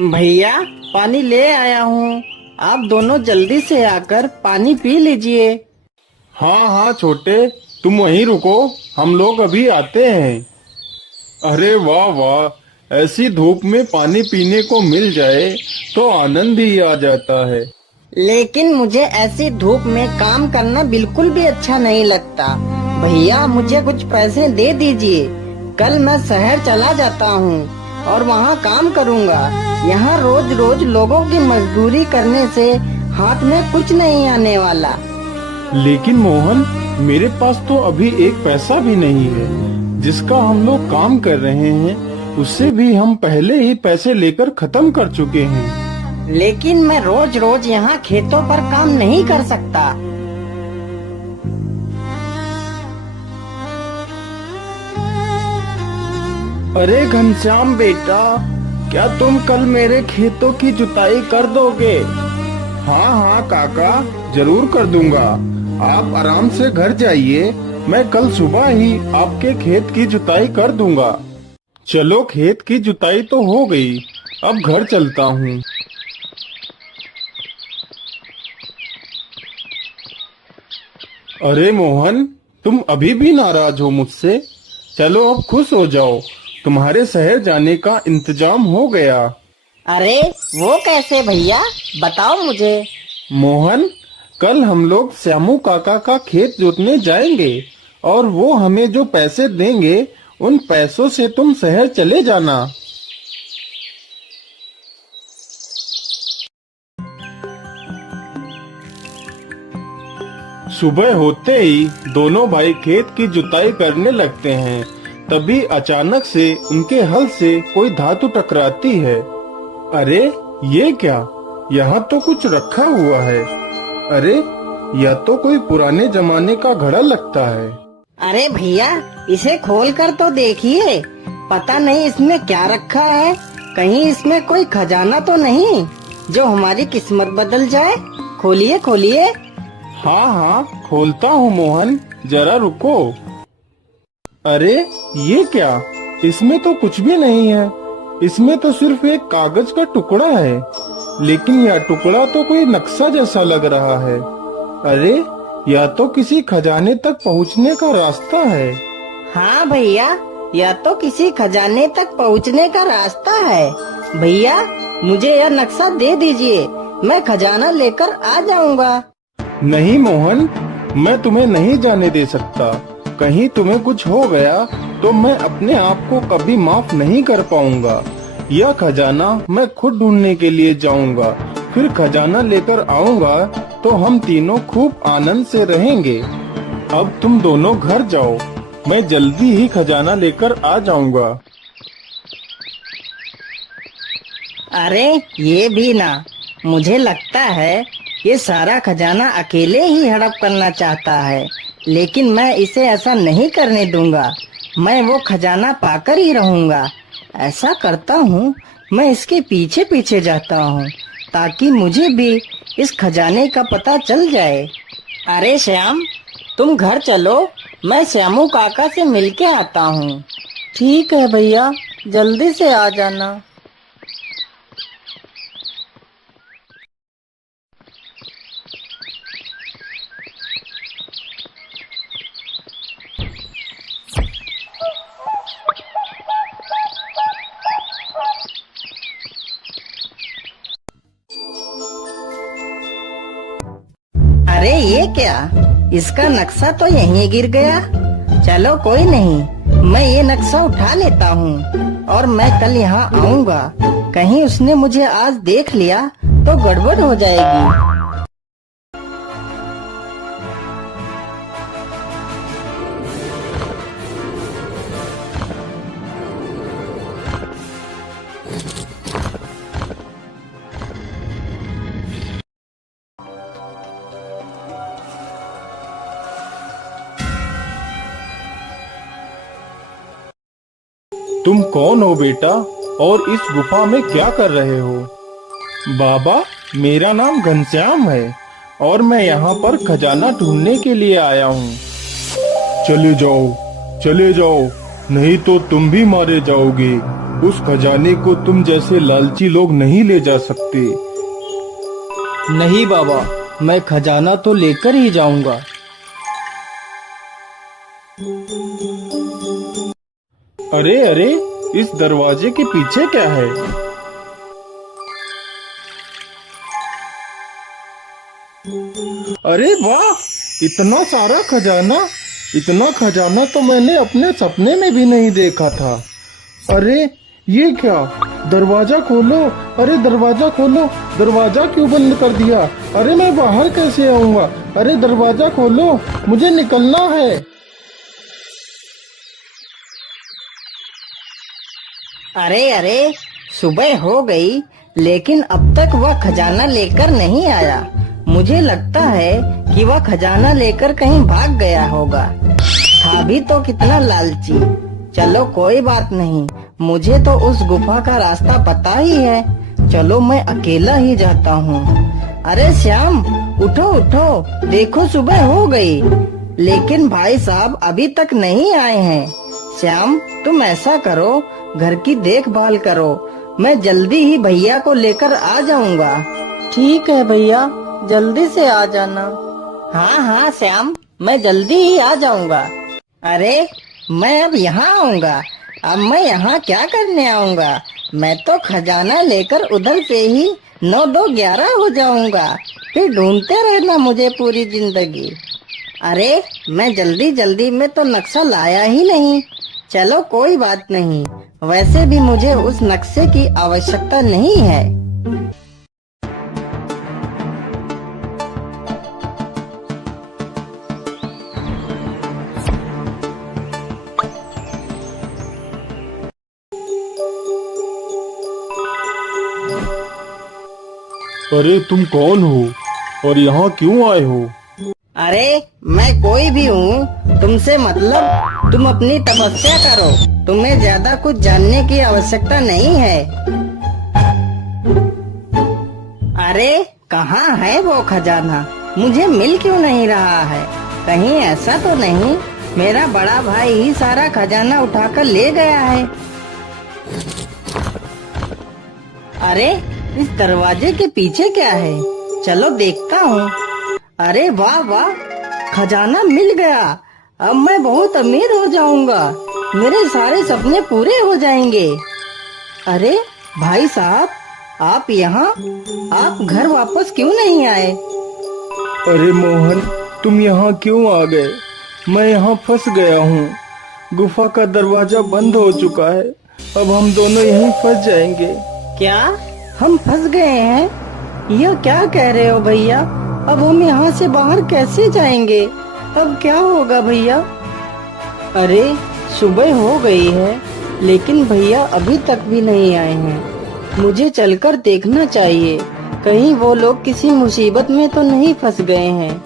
भैया पानी ले आया हूँ। आप दोनों जल्दी से आकर पानी पी लीजिए। हाँ हाँ छोटे, तुम वहीं रुको, हम लोग अभी आते हैं। अरे वाह वाह, ऐसी धूप में पानी पीने को मिल जाए तो आनंद ही आ जाता है। लेकिन मुझे ऐसी धूप में काम करना बिल्कुल भी अच्छा नहीं लगता। भैया मुझे कुछ पैसे दे दीजिए। कल मैं शहर चला जाता हूँ और वहाँ काम करूँगा। यहाँ रोज रोज लोगों की मजदूरी करने से हाथ में कुछ नहीं आने वाला। लेकिन मोहन, मेरे पास तो अभी एक पैसा भी नहीं है। जिसका हम लोग काम कर रहे हैं उससे भी हम पहले ही पैसे लेकर खत्म कर चुके हैं। लेकिन मैं रोज रोज यहाँ खेतों पर काम नहीं कर सकता। अरे घनश्याम बेटा, क्या तुम कल मेरे खेतों की जुताई कर दोगे? हाँ हाँ काका, जरूर कर दूंगा। आप आराम से घर जाइए, मैं कल सुबह ही आपके खेत की जुताई कर दूंगा। चलो, खेत की जुताई तो हो गई, अब घर चलता हूँ। अरे मोहन, तुम अभी भी नाराज हो मुझसे? चलो अब खुश हो जाओ, तुम्हारे शहर जाने का इंतजाम हो गया। अरे वो कैसे भैया, बताओ मुझे। मोहन, कल हम लोग श्यामू काका का खेत जोतने जाएंगे और वो हमें जो पैसे देंगे उन पैसों से तुम शहर चले जाना। सुबह होते ही दोनों भाई खेत की जुताई करने लगते हैं। तभी अचानक से उनके हल से कोई धातु टकराती है। अरे ये क्या, यहाँ तो कुछ रखा हुआ है। अरे यह तो कोई पुराने जमाने का घड़ा लगता है। अरे भैया इसे खोल कर तो देखिए, पता नहीं इसमें क्या रखा है। कहीं इसमें कोई खजाना तो नहीं जो हमारी किस्मत बदल जाए। खोलिए खोलिए। हाँ हाँ खोलता हूँ मोहन, जरा रुको। अरे ये क्या, इसमें तो कुछ भी नहीं है। इसमें तो सिर्फ एक कागज का टुकड़ा है, लेकिन यह टुकड़ा तो कोई नक्शा जैसा लग रहा है। अरे यह तो किसी खजाने तक पहुँचने का रास्ता है। हाँ भैया, यह तो किसी खजाने तक पहुँचने का रास्ता है। भैया मुझे यह नक्शा दे दीजिए, मैं खजाना लेकर आ जाऊंगा। नहीं मोहन, मैं तुम्हें नहीं जाने दे सकता। कहीं तुम्हें कुछ हो गया तो मैं अपने आप को कभी माफ नहीं कर पाऊंगा। यह खजाना मैं खुद ढूंढने के लिए जाऊंगा, फिर खजाना लेकर आऊंगा तो हम तीनों खूब आनंद से रहेंगे। अब तुम दोनों घर जाओ, मैं जल्दी ही खजाना लेकर आ जाऊंगा। अरे ये भी ना, मुझे लगता है ये सारा खजाना अकेले ही हड़प करना चाहता है, लेकिन मैं इसे ऐसा नहीं करने दूंगा। मैं वो खजाना पाकर ही रहूंगा। ऐसा करता हूँ, मैं इसके पीछे पीछे जाता हूँ ताकि मुझे भी इस खजाने का पता चल जाए। अरे श्याम, तुम घर चलो, मैं श्यामू काका से मिलके आता हूँ। ठीक है भैया, जल्दी से आ जाना। अरे ये क्या, इसका नक्शा तो यहीं गिर गया। चलो कोई नहीं, मैं ये नक्शा उठा लेता हूँ और मैं कल यहाँ आऊँगा। कहीं उसने मुझे आज देख लिया तो गड़बड़ हो जाएगी। तुम कौन हो बेटा, और इस गुफा में क्या कर रहे हो? बाबा, मेरा नाम घनश्याम है और मैं यहाँ पर खजाना ढूंढने के लिए आया हूँ। चले जाओ, चले जाओ, नहीं तो तुम भी मारे जाओगे। उस खजाने को तुम जैसे लालची लोग नहीं ले जा सकते। नहीं बाबा, मैं खजाना तो लेकर ही जाऊंगा। अरे अरे, इस दरवाजे के पीछे क्या है? अरे वाह, इतना सारा खजाना! इतना खजाना तो मैंने अपने सपने में भी नहीं देखा था। अरे ये क्या? दरवाजा खोलो! अरे दरवाजा खोलो! दरवाजा क्यों बंद कर दिया? अरे मैं बाहर कैसे आऊंगा? अरे दरवाजा खोलो, मुझे निकलना है। अरे अरे, सुबह हो गई लेकिन अब तक वह खजाना लेकर नहीं आया। मुझे लगता है कि वह खजाना लेकर कहीं भाग गया होगा। था भी तो कितना लालची। चलो कोई बात नहीं, मुझे तो उस गुफा का रास्ता पता ही है। चलो मैं अकेला ही जाता हूँ। अरे श्याम, उठो उठो, देखो सुबह हो गई, लेकिन भाई साहब अभी तक नहीं आए हैं। श्याम, तुम ऐसा करो, घर की देखभाल करो, मैं जल्दी ही भैया को लेकर आ जाऊंगा। ठीक है भैया, जल्दी से आ जाना। हाँ हाँ श्याम, मैं जल्दी ही आ जाऊंगा। अरे मैं अब यहाँ आऊंगा? अब मैं यहाँ क्या करने आऊंगा? मैं तो खजाना लेकर उधर से ही 9-2-11 हो जाऊंगा। फिर ढूंढते रहना मुझे पूरी जिंदगी। अरे मैं जल्दी जल्दी में तो नक्शा लाया ही नहीं। चलो कोई बात नहीं, वैसे भी मुझे उस नक्शे की आवश्यकता नहीं है। अरे तुम कौन हो और यहाँ क्यों आए हो? अरे मैं कोई भी हूँ, तुमसे मतलब तुम अपनी तपस्या करो। तुम्हें ज्यादा कुछ जानने की आवश्यकता नहीं है। अरे कहाँ है वो खजाना? मुझे मिल क्यों नहीं रहा है? कहीं ऐसा तो नहीं मेरा बड़ा भाई ही सारा खजाना उठाकर ले गया है? अरे इस दरवाजे के पीछे क्या है? चलो देखता हूँ। अरे वाह वाह, खजाना मिल गया। अब मैं बहुत अमीर हो जाऊंगा, मेरे सारे सपने पूरे हो जाएंगे। अरे भाई साहब, आप यहाँ? आप घर वापस क्यों नहीं आए? अरे मोहन, तुम यहाँ क्यों आ गए? मैं यहाँ फंस गया हूँ। गुफा का दरवाजा बंद हो चुका है, अब हम दोनों यहीं फंस जाएंगे। क्या हम फंस गए हैं? यह क्या कह रहे हो भैया? अब हम यहाँ से बाहर कैसे जाएंगे? अब क्या होगा भैया? अरे सुबह हो गई है लेकिन भैया अभी तक भी नहीं आए हैं। मुझे चलकर देखना चाहिए, कहीं वो लोग किसी मुसीबत में तो नहीं फंस गए हैं।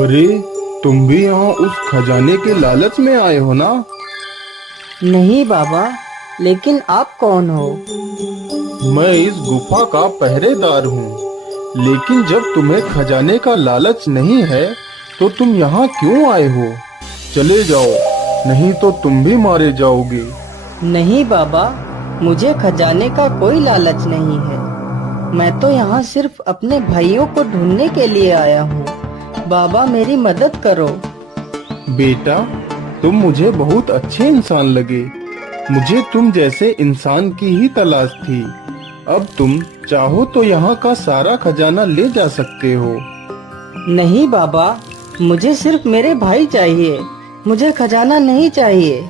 अरे तुम भी यहाँ उस खजाने के लालच में आए हो ना? नहीं बाबा, लेकिन आप कौन हो? मैं इस गुफा का पहरेदार हूँ, लेकिन जब तुम्हें खजाने का लालच नहीं है तो तुम यहाँ क्यों आए हो? चले जाओ, नहीं तो तुम भी मारे जाओगे। नहीं बाबा, मुझे खजाने का कोई लालच नहीं है। मैं तो यहाँ सिर्फ अपने भाइयों को ढूंढने के लिए आया हूँ। बाबा मेरी मदद करो। बेटा, तुम मुझे बहुत अच्छे इंसान लगे। मुझे तुम जैसे इंसान की ही तलाश थी। अब तुम चाहो तो यहाँ का सारा खजाना ले जा सकते हो। नहीं बाबा, मुझे सिर्फ मेरे भाई चाहिए, मुझे खजाना नहीं चाहिए।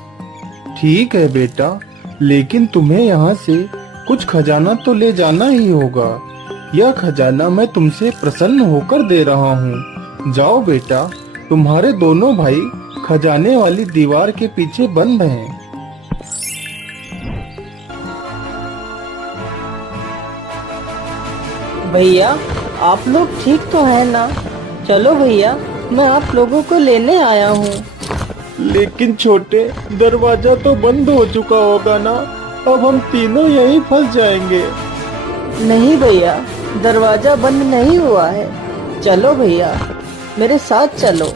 ठीक है बेटा, लेकिन तुम्हें यहाँ से कुछ खजाना तो ले जाना ही होगा। यह खजाना मैं तुमसे प्रसन्न होकर दे रहा हूँ। जाओ बेटा, तुम्हारे दोनों भाई खजाने वाली दीवार के पीछे बंद हैं। भैया आप लोग ठीक तो है ना? चलो भैया, मैं आप लोगों को लेने आया हूँ। लेकिन छोटे, दरवाजा तो बंद हो चुका होगा ना? अब हम तीनों यहीं फंस जाएंगे। नहीं भैया, दरवाजा बंद नहीं हुआ है। चलो भैया, मेरे साथ चलो।